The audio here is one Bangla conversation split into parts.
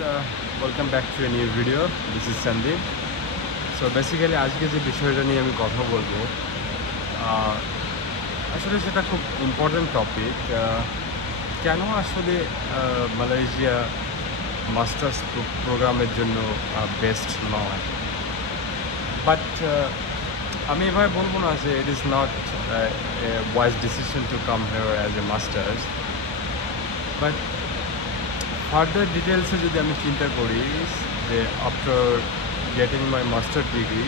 welcome back to a new video. This is Sandeep. So basically আজকে যে বিষয়টা নিয়ে আমি কথা বলবো আসলে সেটা খুব ইম্পর্টেন্ট টপিক। কেন আসলে মালয়েশিয়া মাস্টার্স প্রোগ্রামের জন্য বেস্ট নয়, বাট আমি এভাবে বলবো না যে it is not a wise decision to come here as a masters, but further ডিটেলসে যদি আমি চিন্তা করি যে after getting my master degree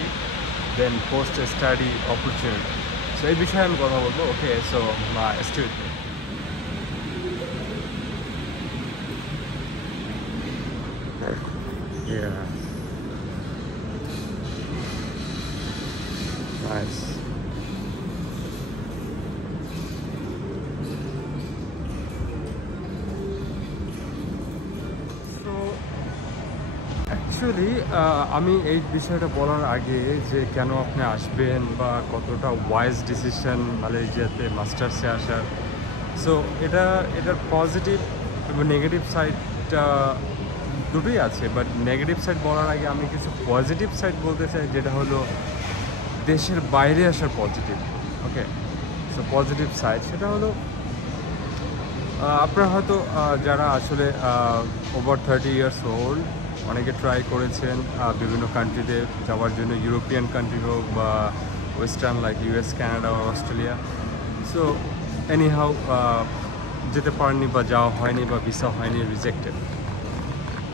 then post study opportunity, so এই বিষয়ে আমি কথা বলবো। Okay, so stay with me. Yeah. Nice. Actually আমি এই বিষয়টা বলার আগে যে কেন আপনি আসবেন বা কতটা ওয়াইজ ডিসিশন মালয়েশিয়াতে মাস্টার্সে আসার, সো এটার পজিটিভ এবং নেগেটিভ সাইডটা দুটোই আছে, বাট নেগেটিভ সাইড বলার আগে আমি কিছু পজিটিভ সাইড বলতে চাই, যেটা হলো দেশের বাইরে আসার পজিটিভ। ওকে, সো পজিটিভ সাইড সেটা হলো আপনারা হয়তো যারা আসলে ওভার 30 ইয়ার্স ওল্ড অনেকে ট্রাই করেছেন বিভিন্ন কান্ট্রিতে যাওয়ার জন্য, ইউরোপিয়ান কান্ট্রি হোক বা ওয়েস্টার্ন লাইক ইউএস, কানাডা বা অস্ট্রেলিয়া। সো এনিহাউ যেতে পারেননি বা যাওয়া হয়নি বা ভিসা হয়নি, রিজেক্টেড।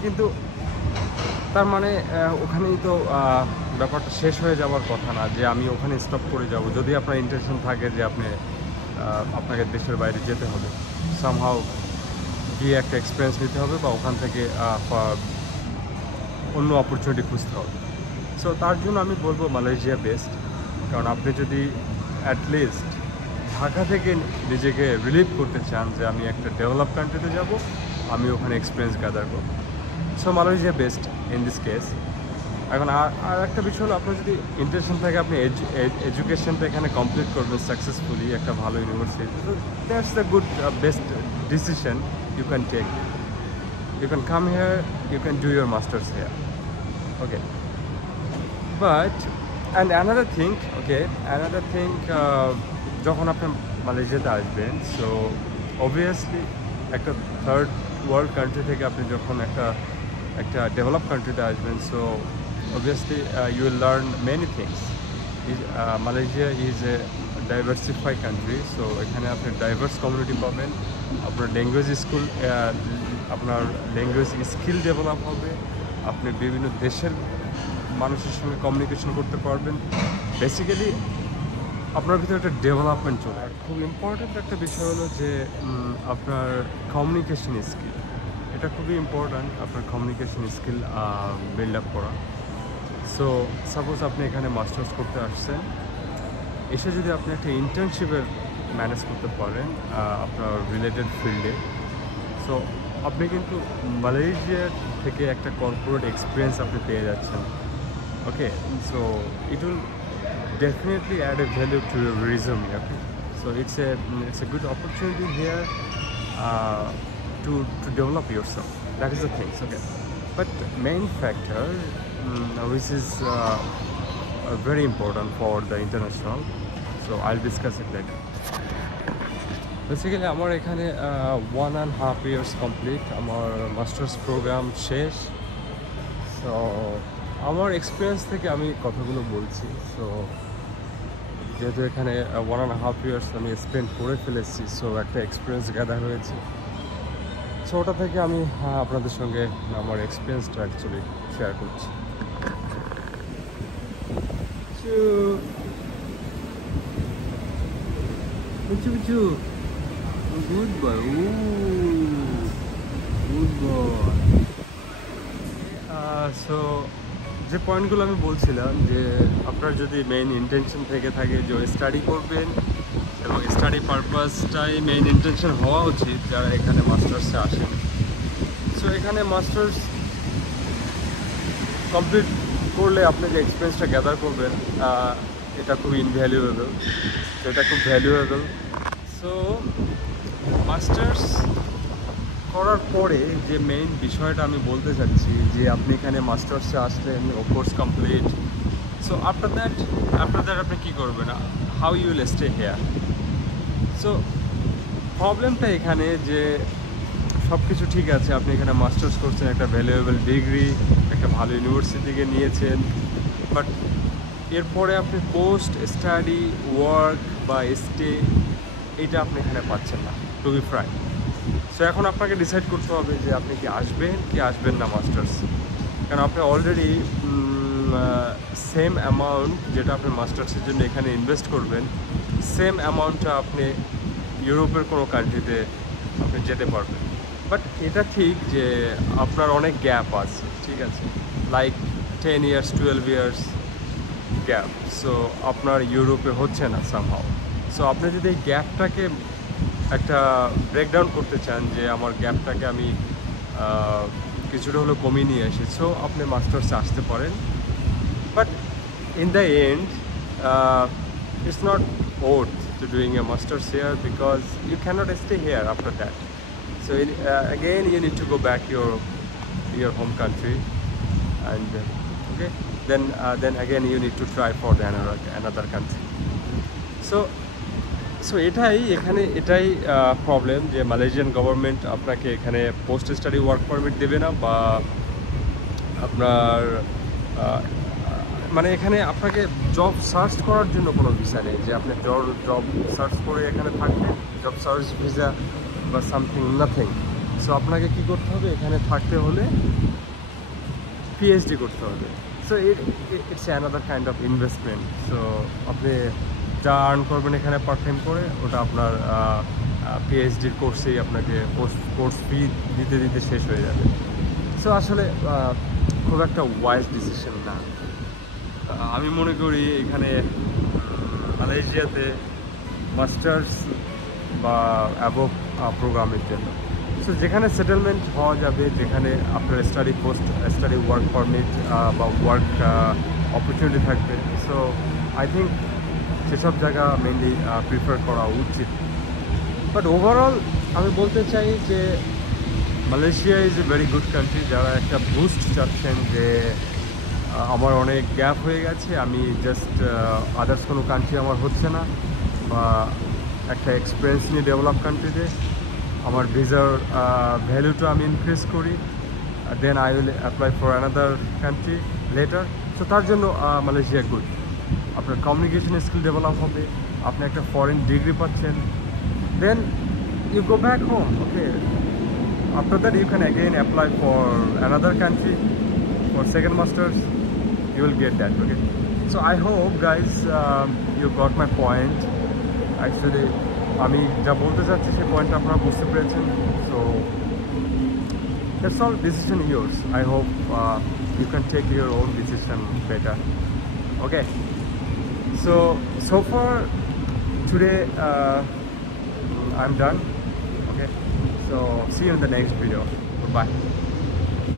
কিন্তু তার মানে ওখানেই তো ব্যাপারটা শেষ হয়ে যাওয়ার কথা না যে আমি ওখানে স্টপ করে যাব। যদি আপনার ইন্টেনশন থাকে যে আপনাকে দেশের বাইরে যেতে হবে, সামহাও গিয়ে একটা এক্সপিরিয়েন্স নিতে হবে বা ওখান থেকে অন্য অপরচুনিটি খুঁজতে হবে। সো তার জন্য আমি বলবো মালয়েশিয়া বেস্ট, কারণ আপনি যদি অ্যাটলিস্ট ঢাকা থেকে নিজেকে রিলিভ করতে চান যে আমি একটা ডেভেলপ কান্ট্রিতে যাব, আমি ওখানে এক্সপিরিয়েন্স গ্যাদার করবো, so Malaysia best in this case. এখন আর একটা বিষয় হলো, আপনার যদি ইন্টারেশন থাকে আপনি এডুকেশনটা এখানে কমপ্লিট করবেন সাকসেসফুলি একটা ভালো ইউনিভার্সিটি, তো that's the good best decision you can take. You can come here, you can do your masters here. Okay, but another thing, যখন আপনি মালয়েশিয়াতে আসবেন, সো অবভিয়াসলি একটা থার্ড ওয়ার্ল্ড কান্ট্রি থেকে আপনি যখন একটা ডেভেলপ কান্ট্রিতে আসবেন, so obviously you will learn many things. Malaysia is a diversified country, so এখানে আপনি ডাইভার্স কমিউনিটি পাবেন, আপনার ল্যাঙ্গুয়েজ স্কিল ডেভেলপ হবে, আপনি বিভিন্ন দেশের মানুষের সঙ্গে কমিউনিকেশন করতে পারবেন। বেসিক্যালি আপনার ভিতরে একটা ডেভেলপমেন্ট চলে। আর খুব ইম্পর্ট্যান্ট একটা বিষয় হলো যে আপনার কমিউনিকেশন স্কিল, এটা খুবই ইম্পর্ট্যান্ট, আপনার কমিউনিকেশন স্কিল বিল্ড আপ করা। সো সাপোজ আপনি এখানে মাস্টার্স করতে আসছেন, এসে যদি আপনি একটা ইন্টার্নশিপের ম্যানেজ করতে পারেন আপনার রিলেটেড ফিল্ডে, সো আপনি কিন্তু মালয়েশিয়ার থেকে একটা কর্পোরেট এক্সপিরিয়েন্স আপনি পেয়ে যাচ্ছেন। Okay, so it will definitely add a value to your resume. Okay, so it's a good opportunity here to develop yourself. That is the thing. Okay, but main factor which is very important for the international, so I'll discuss it later. Basically আমার এখানে 1.5 years complete, আমার মাস্টার্স প্রোগ্রাম শেষ। সো আমার এক্সপিরিয়েন্স থেকে আমি কথাগুলো বলছি। সো যেহেতু এখানে 1.5 years আমি স্পেন্ড করে ফেলেছি, সো একটা এক্সপিরিয়েন্স গ্যাদার হয়েছে, সো ওটা থেকে আমি আপনাদের সঙ্গে আমার এক্সপিরিয়েন্সটা অ্যাকচুয়ালি শেয়ার করছি। Good boy, good boy. So যে পয়েন্টগুলো আমি বলছিলাম, যে আপনার যদি মেইন ইন্টেনশন থেকে থাকে যে স্টাডি করবেন এবং স্টাডি পারপাসটাই মেইন ইন্টেনশন হওয়া উচিত যারা এখানে মাস্টার্সে আসেন। সো এখানে মাস্টার্স কমপ্লিট করলে আপনি যে এক্সপিরিয়েন্সটা গ্যাদার করবেন এটা খুব ইনভ্যালুয়েবল, এটা খুব ভ্যালুয়েবল। সো মাস্টার্স করার পরে যে মেইন বিষয়টা আমি বলতে চাচ্ছি যে আপনি এখানে মাস্টার্সে আসলেন, course complete, so after that আপনি কী করবেন, how you will stay here. So প্রবলেমটা এখানে যে সব কিছু ঠিক আছে, আপনি এখানে মাস্টার্স করছেন, একটা ভ্যালুয়েবল ডিগ্রি একটা ভালো ইউনিভার্সিটি থেকে নিয়েছেন, বাট এরপরে আপনি পোস্ট স্টাডি ওয়ার্ক বা স্টে এটা আপনি এখানে পাচ্ছেন না, টু বি ফ্রাঙ্ক। সো এখন আপনাকে ডিসাইড করতে হবে যে আপনি কি আসবেন না মাস্টার্স। কারণ আপনি অলরেডি সেম অ্যামাউন্ট যেটা আপনি মাস্টার্সের জন্য এখানে ইনভেস্ট করবেন, সেম অ্যামাউন্টটা আপনি ইউরোপের কোনো কান্ট্রিতে আপনি যেতে পারবেন। বাট এটা ঠিক যে আপনার অনেক গ্যাপ আছে, ঠিক আছে, like 10 years 12 years gap. So আপনার ইউরোপে হচ্ছে না সামহাও। সো আপনি যদি এই গ্যাপটাকে একটা ব্রেকডাউন করতে চান যে আমার গ্যাপটাকে আমি কিছুটা হলেও কমিয়ে নিয়ে আসি, সো আপনি মাস্টার্সে আসতে পারেন। But in the end it's not worth to doing a master's here because you cannot stay here after that. So again you need to go back your home country, and okay, then again you need to try for the another country. So এটাই প্রবলেম যে মালয়েশিয়ান গভর্নমেন্ট আপনাকে এখানে পোস্ট স্টাডি ওয়ার্ক পারমিট দেবে না, বা আপনার মানে এখানে আপনাকে জব সার্চ করার জন্য কোনো ভিসা নেই যে আপনি জব সার্চ করে এখানে থাকবেন, জব সার্চ ভিসা বা সামথিং নাথিং। সো আপনাকে কি করতে হবে, এখানে থাকতে হলে পিএইচডি করতে হবে। So it's another kind of investment. So আপনি যা আর্ন করবেন এখানে পার্ট টাইম করে, ওটা আপনার পিএইচডির কোর্সেই আপনাকে কোর্স ফি দিতে দিতে শেষ হয়ে যাবে। সো আসলে খুব একটা ওয়াইজ ডিসিশন না আমি মনে করি এখানে মালয়েশিয়াতে মাস্টার্স বা অ্যাবভ প্রোগ্রামের জন্য। সো যেখানে সেটেলমেন্ট হওয়া যাবে, যেখানে আপনার পোস্ট স্টাডি ওয়ার্ক পারমিট বা ওয়ার্ক অপরচুনিটি থাকবে, সো আই থিঙ্ক সেসব জায়গা মেনলি প্রিফার করা উচিত। বাট ওভারঅল আমি বলতে চাই যে Malaysia is a very good country. যারা একটা বুস্ট চাচ্ছেন যে আমার অনেক গ্যাপ হয়ে গেছে, আমি জাস্ট আদার্স কোনো কান্ট্রি আমার হচ্ছে না, বা একটা এক্সপিরিয়েন্স নিয়ে ডেভেলপ কান্ট্রিতে আমার ভিসার ভ্যালুটা আমি ইনক্রিজ করি, then I will apply for another country later. So তার জন্য মালয়েশিয়া গুড। আপনার কমিউনিকেশন স্কিল ডেভেলপ হবে, আপনি একটা ফরেন ডিগ্রি পাচ্ছেন, then you go back home. Okay, after that you can again apply for another country for second masters, you will get that. Okay, so I hope guys you got my point. Actually আমি যা বলতে চাচ্ছি সেই পয়েন্টটা আপনারা বুঝতে পেরেছেন। So that's all, decision yours. I hope you can take your own decision better. Okay, so far today I'm done. Okay, so see you in the next video. Goodbye.